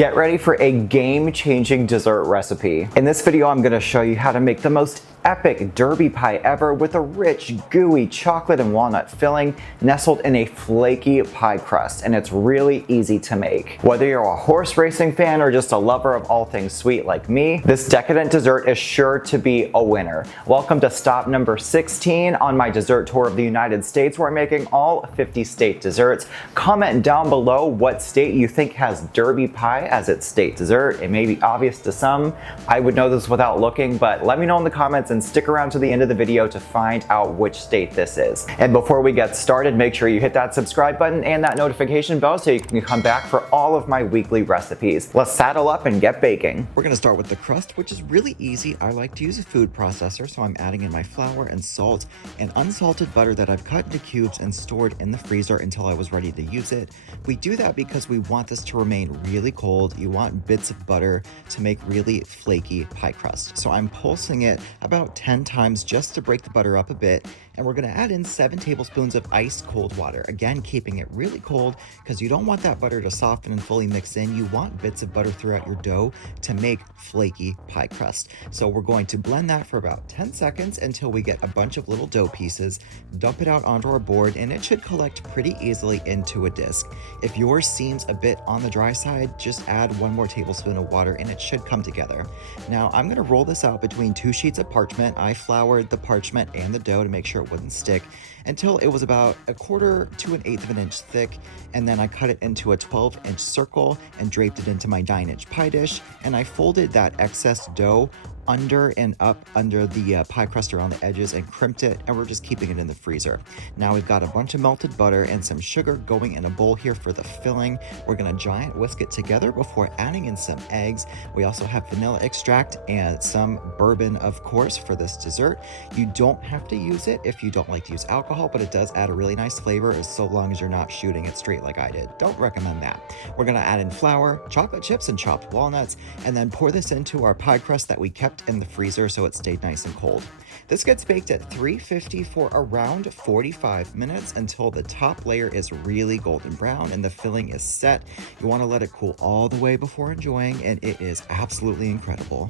Get ready for a game-changing dessert recipe. In this video, I'm going to show you how to make the most epic derby pie ever with a rich, gooey chocolate and walnut filling nestled in a flaky pie crust, and it's really easy to make. Whether you're a horse racing fan or just a lover of all things sweet like me, this decadent dessert is sure to be a winner. Welcome to stop number 16 on my dessert tour of the United States, where I'm making all 50 state desserts. Comment down below what state you think has derby pie as its state dessert. It may be obvious to some. I would know this without looking, but let me know in the comments and stick around to the end of the video to find out which state this is. And before we get started, make sure you hit that subscribe button and that notification bell so you can come back for all of my weekly recipes. Let's saddle up and get baking. We're gonna start with the crust, which is really easy. I like to use a food processor, so I'm adding in my flour and salt and unsalted butter that I've cut into cubes and stored in the freezer until I was ready to use it. We do that because we want this to remain really cold. You want bits of butter to make really flaky pie crust. So I'm pulsing it about 10 times just to break the butter up a bit. And we're gonna add in 7 tablespoons of ice cold water. Again, keeping it really cold because you don't want that butter to soften and fully mix in. You want bits of butter throughout your dough to make flaky pie crust. So we're going to blend that for about 10 seconds until we get a bunch of little dough pieces, dump it out onto our board, and it should collect pretty easily into a disc. If yours seems a bit on the dry side, just add 1 more tablespoon of water and it should come together. Now I'm gonna roll this out between 2 sheets of parchment. I floured the parchment and the dough to make sure it wouldn't stick until it was about 1/4 to 1/8 of an inch thick, and then I cut it into a 12-inch circle and draped it into my 9-inch pie dish, and I folded that excess dough under and up under the pie crust around the edges and crimped it, and we're just keeping it in the freezer. Now we've got a bunch of melted butter and some sugar going in a bowl here for the filling. We're gonna giant whisk it together before adding in some eggs. We also have vanilla extract and some bourbon, of course, for this dessert. You don't have to use it if you don't like to use alcohol, but it does add a really nice flavor so long as you're not shooting it straight like I did. Don't recommend that. We're gonna add in flour, chocolate chips, and chopped walnuts, and then pour this into our pie crust that we kept in the freezer so it stayed nice and cold. This gets baked at 350 for around 45 minutes until the top layer is really golden brown and the filling is set. You want to let it cool all the way before enjoying, and it is absolutely incredible.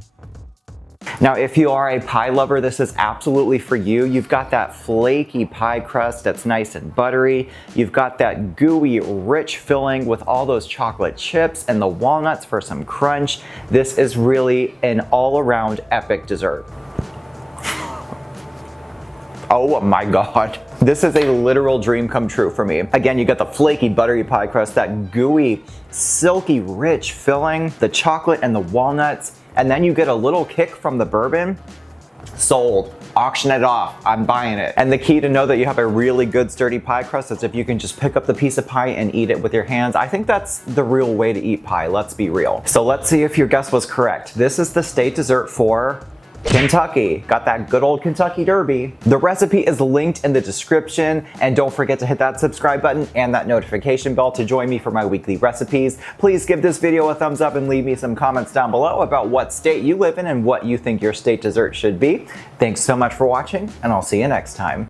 Now, if you are a pie lover, this is absolutely for you. You've got that flaky pie crust that's nice and buttery. You've got that gooey, rich filling with all those chocolate chips and the walnuts for some crunch. This is really an all-around epic dessert. Oh my God. This is a literal dream come true for me. Again, you got the flaky, buttery pie crust, that gooey, silky, rich filling, the chocolate and the walnuts, and then you get a little kick from the bourbon. Sold. Auction it off. I'm buying it. And the key to know that you have a really good sturdy pie crust is if you can just pick up the piece of pie and eat it with your hands. I think that's the real way to eat pie, let's be real. So let's see if your guess was correct. This is the state dessert for Kentucky. Got that good old Kentucky Derby. The recipe is linked in the description, and don't forget to hit that subscribe button and that notification bell to join me for my weekly recipes. Please give this video a thumbs up and leave me some comments down below about what state you live in and what you think your state dessert should be. Thanks so much for watching, and I'll see you next time.